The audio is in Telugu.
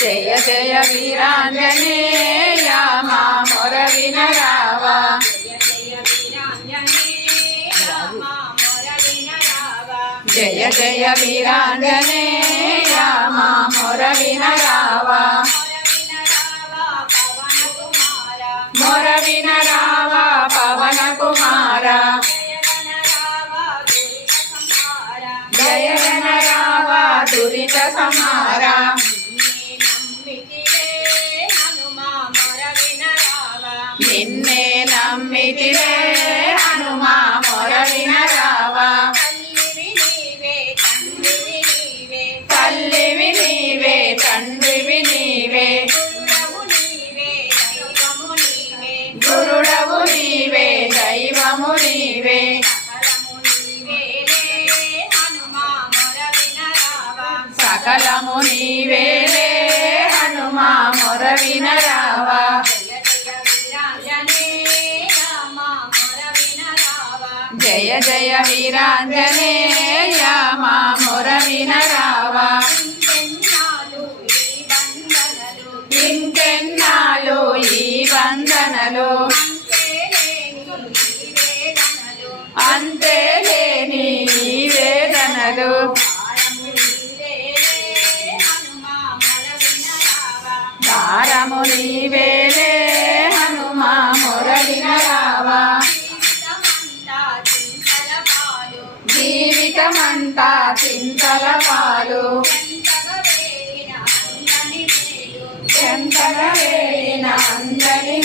జయ జయ వీరాంజనేయ మా మొర వినరావా జయ జయ వీరాంజనేయ మా మొర వినరావా మొర వినరావా పవన కుమార జయ వినరావా దురిత సంహార నిన్నే నమ్మితిరే హనుమా మొర వినరావా తల్లివి నీవే తండ్రివి నీవే గురుడవు నీవే దైవము నీవే సకలము నీవేలే హనుమా మొర వినరావా జయ జయ వీరాంజనేయ మా మొర వినరావా ఇంకెన్నాళ్ళు ఈ వందనలు అంతే లేని ఈ వేదనలు దారము నీవేలే హనుమా మొర వినరావా జీవితమంతా చింతల పాలు చెంతగా వేలిన అందరి